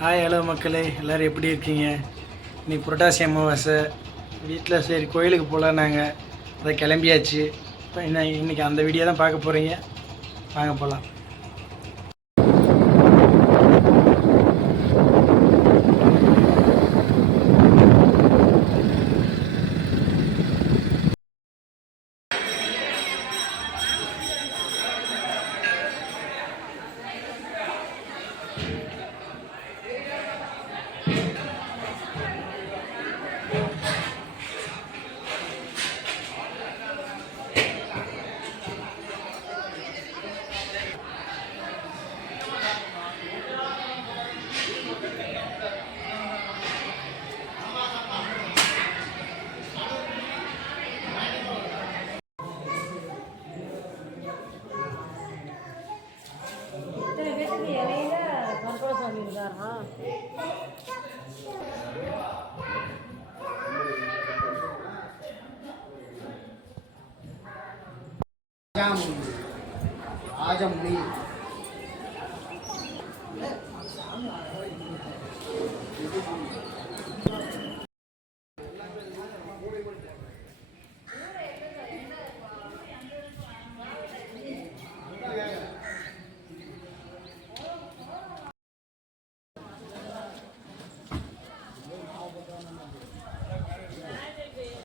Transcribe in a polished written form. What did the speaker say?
Hi hello மக்களே, எல்லோரும் எப்படி இருக்கீங்க? இன்றைக்கி புரட்டாசி அமாவாசை. வீட்டில் சரி கோயிலுக்கு போகலாம், நாங்கள் அதை கிளம்பியாச்சு. இப்போ இன்றைக்கி அந்த வீடியோ தான் பார்க்க போகிறீங்க. வாங்க போகலாம். ராஜமுனி